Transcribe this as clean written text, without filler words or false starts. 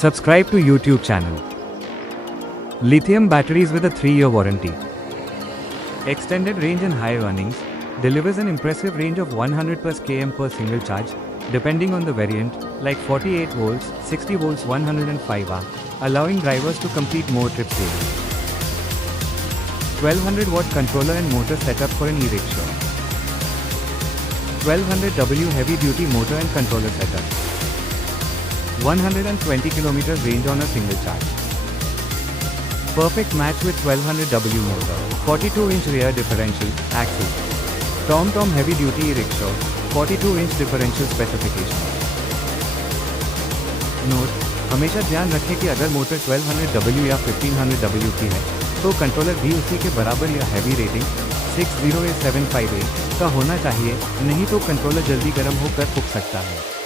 Subscribe to YouTube channel. Lithium batteries with a 3-year warranty. Extended range and high runnings. Delivers an impressive range of 100 plus km per single charge, depending on the variant, like 48 volts, 60 volts, 105 Ah, allowing drivers to complete more trips daily. 1200 watt controller and motor setup for an e-rickshaw. 1200 W heavy duty motor and controller setup. 120 km range on a single charge. Perfect match with 1200 W motor. 42-inch rear differential, axle. TomTom heavy duty e-rickshaw, 42-inch differential specification. Note, हमेशा ध्यान रखें कि अगर motor 1200 W या 1500 W की है, तो controller भी उसी के बराबर या हैवी रेटिंग 60875A का होना चाहिए, नहीं तो कंट्रोलर जल्दी गर्म होकर फूक सकता है।